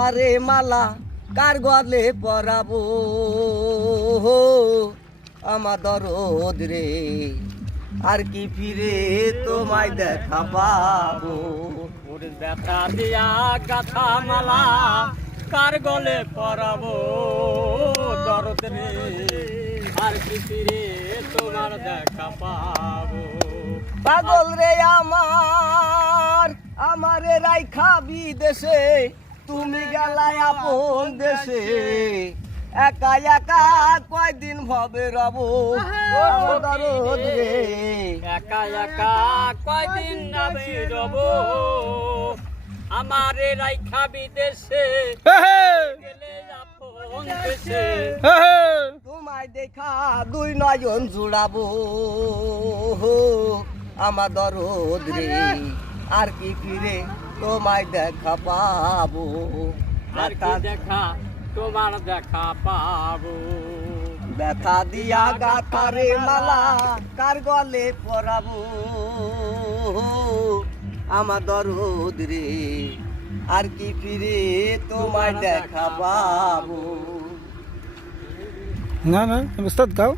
আরে মালা কার গলে পরাবো আমার দরদ রে আর কি ফিরে তোমায় দেখা পাবো ওর ব্যথা দিয়া গাথা মালা কার গলে পরাবো দরদ রে আর কি ফিরে তোমার দেখা পাবো পাগল রে আমারে রাইখা বিদেশে তুমি গেলাই আপন দেশে একা একা কয়দিন ভাবে রব আমার দরদ রে একা একা কয়দিন যাবে রব আমারে রাইখা বিদেশে গেলে আপন দেশে তোমায় দেখা দুই নয়ন জুড়াবো আমার দরদ রে আর কি ফিরে তোমায় দেখা পাবো আর কি দেখা তোমার দেখা পাবো ব্যথা দিয়া গাথারে মালা কার গলে পরাবো আমার দরদ রে আর কি ফিরে তোমায় দেখা পাবো না না উস্তাদ গাও